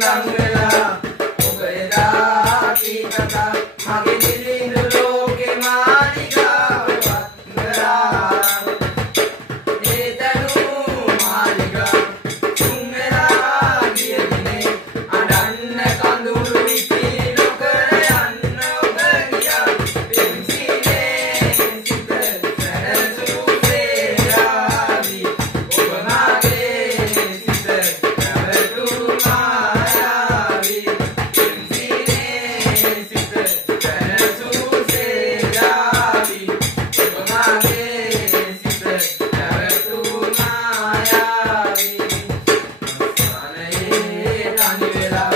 ලං වෙලා ඔබ එදා කී කතා මගේ දිලිඳු ලෝකේ මාලිගාව වත්කරා ඒ දනු මාලිගා තුන් වෙලා ගිය දිනේ අඬන්න කඳුළු ඉති නොකර යන්න ඔබ ගියා පින්සිනේ සිත සැරසුසේ ආවි ඔබ මාගේ සිත පැවතු මායාවි පින්සිනේ සිත සැරසුසේ ආවි ඔබ මාගේ සිත පැවතු මායාවි අස්මානයේ තනි වෙලා